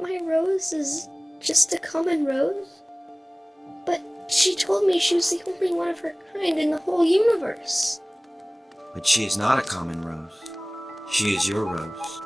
my rose is just a common rose? But she told me she was the only one of her kind in the whole universe. But she is not a common rose. She is your rose.